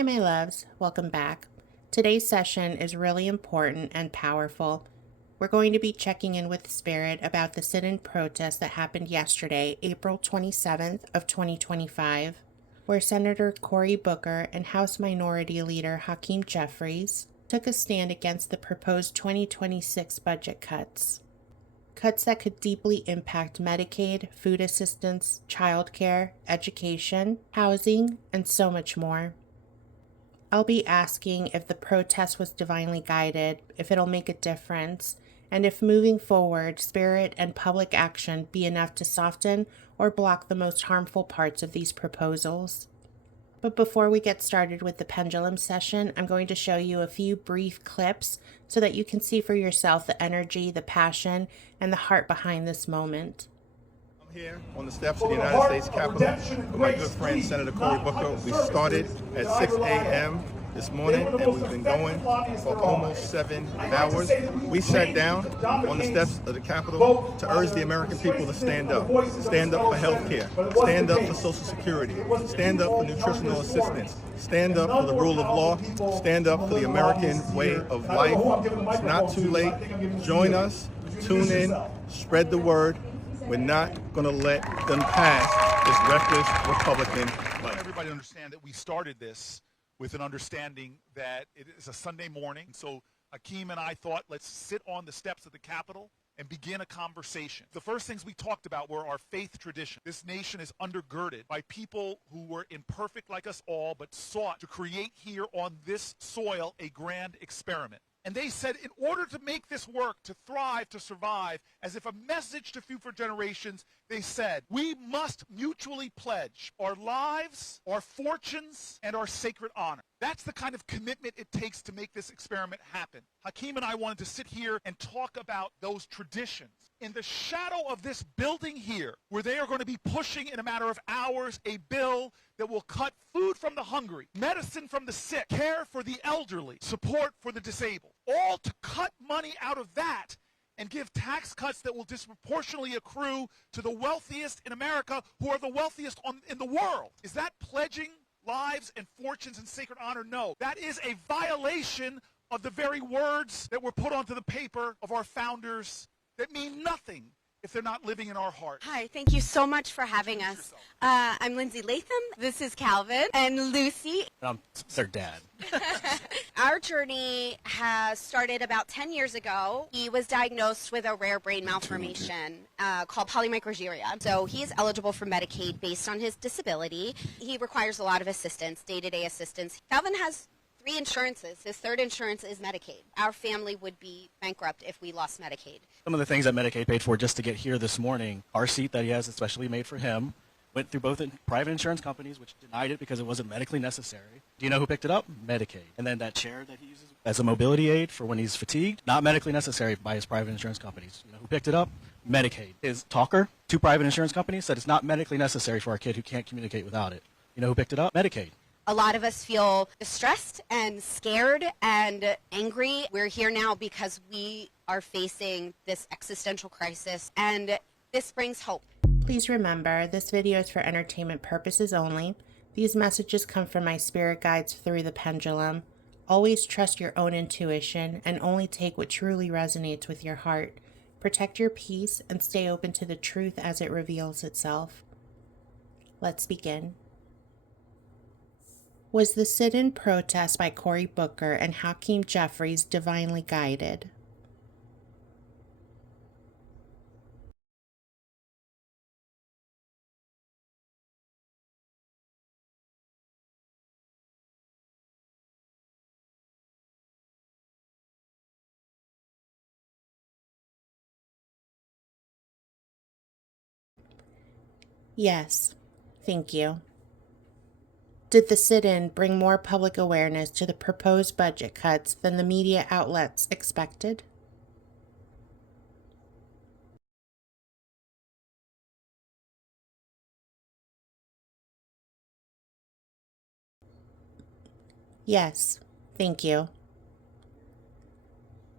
Hi, my loves. Welcome back. Today's session is really important and powerful. We're going to be checking in with Spirit about the sit-in protest that happened yesterday, April 27th of 2025, where Senator Cory Booker and House Minority Leader Hakeem Jeffries took a stand against the proposed 2026 budget cuts. Cuts that could deeply impact Medicaid, food assistance, childcare, education, housing, and so much more. I'll be asking if the protest was divinely guided, if it'll make a difference, and if moving forward, spirit and public action be enough to soften or block the most harmful parts of these proposals. But before we get started with the pendulum session, I'm going to show you a few brief clips so that you can see for yourself the energy, the passion, and the heart behind this moment. I'm here on the steps of the United States Capitol with my good friend Senator Cory Booker. We started at 6 a.m. this morning and we've been going for almost 7 hours. We sat down on the steps of the Capitol to urge the American people to stand up. Stand up for health care. Stand up for Social Security. Stand up for nutritional assistance. Stand up for the rule of law. Stand up for the American way of life. It's not too late. Join us. Tune in. Spread the word. We're not going to let them pass this reckless Republican budget. Everybody understand that we started this with an understanding that it is a Sunday morning. So Hakeem and I thought, let's sit on the steps of the Capitol and begin a conversation. The first things we talked about were our faith tradition. This nation is undergirded by people who were imperfect like us all, but sought to create here on this soil a grand experiment. And they said, in order to make this work, to thrive, to survive, as if a message to future generations, they said, we must mutually pledge our lives, our fortunes, and our sacred honor. That's the kind of commitment it takes to make this experiment happen. Hakeem and I wanted to sit here and talk about those traditions. In the shadow of this building here, where they are going to be pushing in a matter of hours a bill that will cut food from the hungry, medicine from the sick, care for the elderly, support for the disabled, all to cut money out of that and give tax cuts that will disproportionately accrue to the wealthiest in America, who are the wealthiest in the world. Is that pledging lives and fortunes and sacred honor? No. That is a violation of the very words that were put onto the paper of our founders that mean nothing if they're not living in our hearts. Hi, thank you so much for having us. I'm Lindsay Latham. This is Calvin and Lucy. I'm their dad. Our journey has started about 10 years ago. He was diagnosed with a rare brain malformation called polymicrogyria. So he is eligible for Medicaid based on his disability. He requires a lot of assistance, day-to-day assistance. Calvin has 3 insurances. His third insurance is Medicaid. Our family would be bankrupt if we lost Medicaid. Some of the things that Medicaid paid for just to get here this morning, our seat that he has especially made for him, went through both private insurance companies, which denied it because it wasn't medically necessary. Do you know who picked it up? Medicaid. And then that chair that he uses as a mobility aid for when he's fatigued, not medically necessary by his private insurance companies. You know who picked it up? Medicaid. His talker, 2 private insurance companies, said it's not medically necessary for our kid who can't communicate without it. You know who picked it up? Medicaid. A lot of us feel distressed and scared and angry. We're here now because we are facing this existential crisis, and this brings hope. Please remember, this video is for entertainment purposes only. These messages come from my spirit guides through the pendulum. Always trust your own intuition and only take what truly resonates with your heart. Protect your peace and stay open to the truth as it reveals itself. Let's begin. Was the sit-in protest by Cory Booker and Hakeem Jeffries divinely guided? Yes, thank you. Did the sit-in bring more public awareness to the proposed budget cuts than the media outlets expected? Yes, thank you.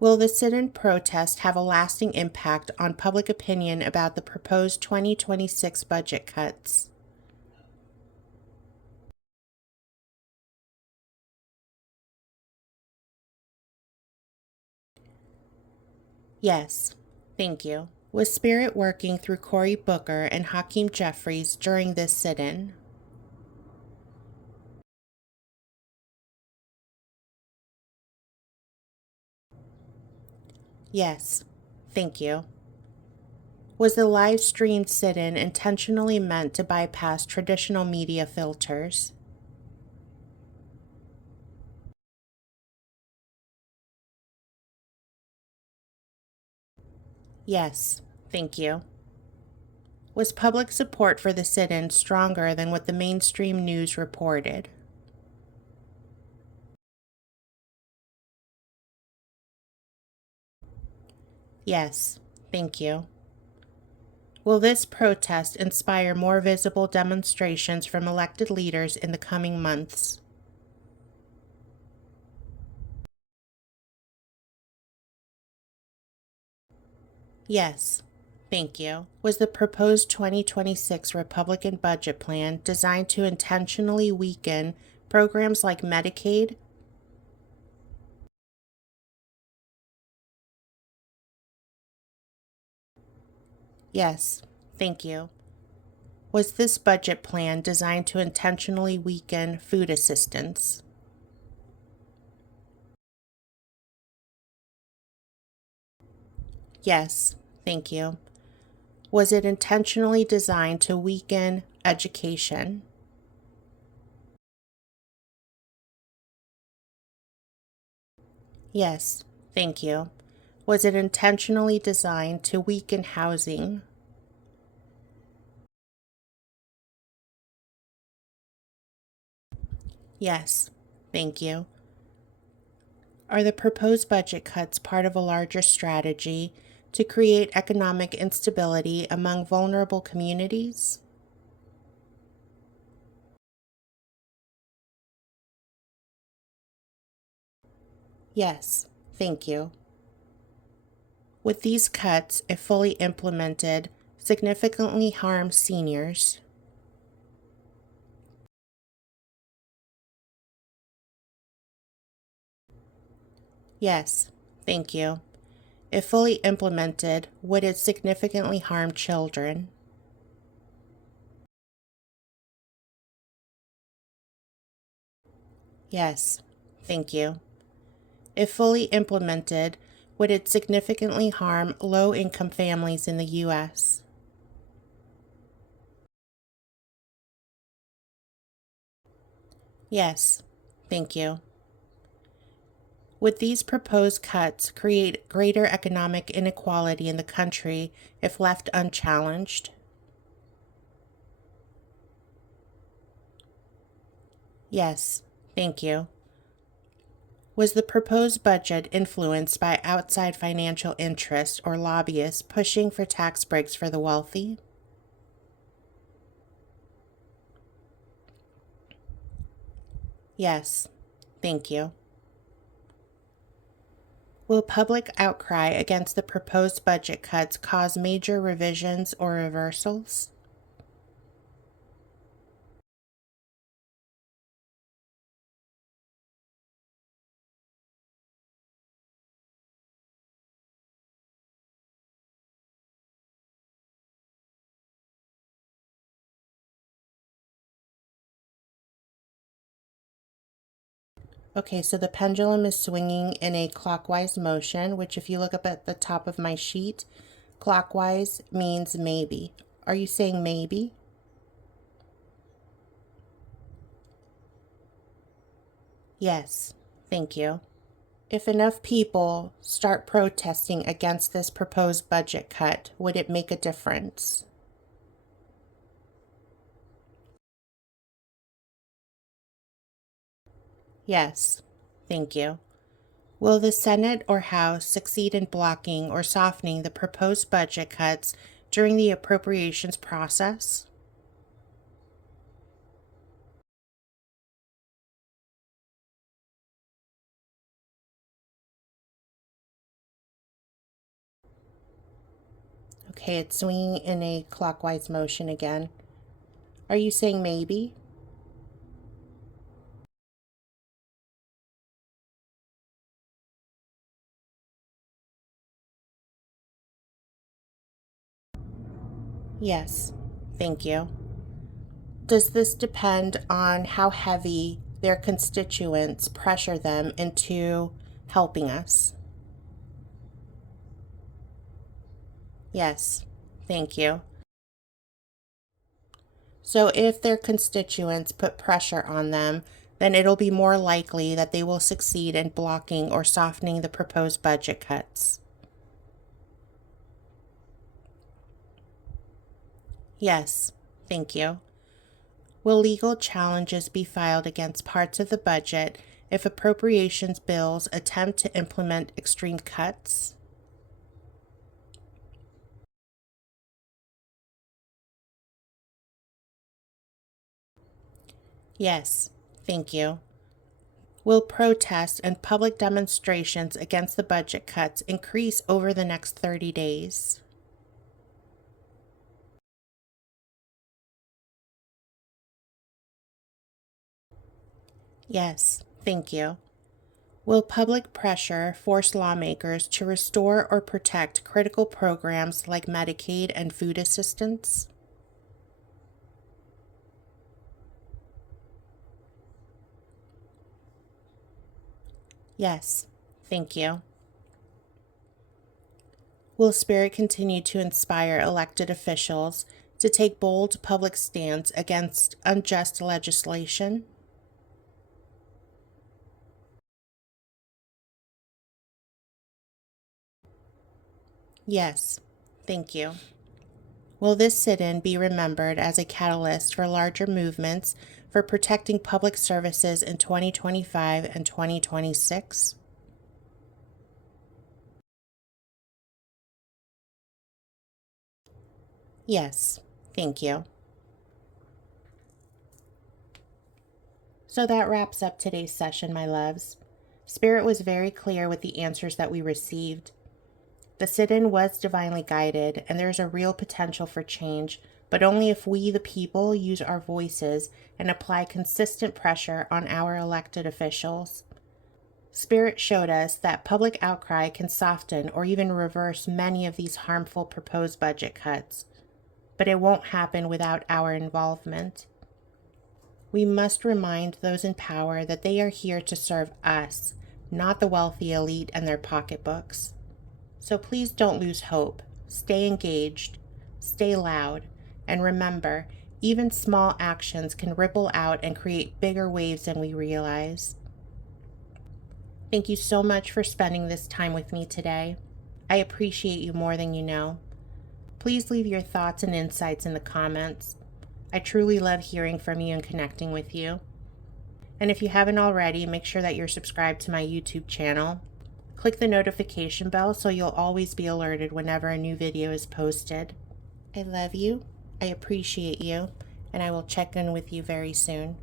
Will the sit-in protest have a lasting impact on public opinion about the proposed 2026 budget cuts? Yes, thank you. Was Spirit working through Cory Booker and Hakeem Jeffries during this sit-in? Yes, thank you. Was the live streamed sit-in intentionally meant to bypass traditional media filters? Yes, thank you. Was public support for the sit-in stronger than what the mainstream news reported? Yes, thank you. Will this protest inspire more visible demonstrations from elected leaders in the coming months? Yes, thank you. Was the proposed 2026 Republican budget plan designed to intentionally weaken programs like Medicaid? Yes, thank you. Was this budget plan designed to intentionally weaken food assistance? Yes, thank you. Was it intentionally designed to weaken education? Yes, thank you. Was it intentionally designed to weaken housing? Yes, thank you. Are the proposed budget cuts part of a larger strategy to create economic instability among vulnerable communities? Yes, thank you. Would these cuts, if fully implemented, significantly harm seniors? Yes, thank you. If fully implemented, would it significantly harm children? Yes, thank you. If fully implemented, would it significantly harm low income families in the U.S.? Yes, thank you. Would these proposed cuts create greater economic inequality in the country if left unchallenged? Yes, thank you. Was the proposed budget influenced by outside financial interests or lobbyists pushing for tax breaks for the wealthy? Yes, thank you. Will public outcry against the proposed budget cuts cause major revisions or reversals? Okay, so the pendulum is swinging in a clockwise motion, which if you look up at the top of my sheet, clockwise means maybe. Are you saying maybe? Yes, thank you. If enough people start protesting against this proposed budget cut, would it make a difference? Yes, thank you. Will the Senate or House succeed in blocking or softening the proposed budget cuts during the appropriations process? Okay, it's swinging in a clockwise motion again. Are you saying maybe? Yes, thank you. Does this depend on how heavy their constituents pressure them into helping us? Yes, thank you. So if their constituents put pressure on them, then it'll be more likely that they will succeed in blocking or softening the proposed budget cuts. Yes, thank you. Will legal challenges be filed against parts of the budget if appropriations bills attempt to implement extreme cuts? Yes, thank you. Will protests and public demonstrations against the budget cuts increase over the next 30 days? Yes, thank you. Will public pressure force lawmakers to restore or protect critical programs like Medicaid and food assistance? Yes, thank you. Will Spirit continue to inspire elected officials to take bold public stance against unjust legislation? Yes, thank you. Will this sit-in be remembered as a catalyst for larger movements for protecting public services in 2025 and 2026? Yes, thank you. So that wraps up today's session, my loves. Spirit was very clear with the answers that we received. The sit-in was divinely guided, and there is a real potential for change, but only if we, the people, use our voices and apply consistent pressure on our elected officials. Spirit showed us that public outcry can soften or even reverse many of these harmful proposed budget cuts, but it won't happen without our involvement. We must remind those in power that they are here to serve us, not the wealthy elite and their pocketbooks. So please don't lose hope. Stay engaged, stay loud, and remember, even small actions can ripple out and create bigger waves than we realize. Thank you so much for spending this time with me today. I appreciate you more than you know. Please leave your thoughts and insights in the comments. I truly love hearing from you and connecting with you. And if you haven't already, make sure that you're subscribed to my YouTube channel. Click the notification bell so you'll always be alerted whenever a new video is posted. I love you, I appreciate you, and I will check in with you very soon.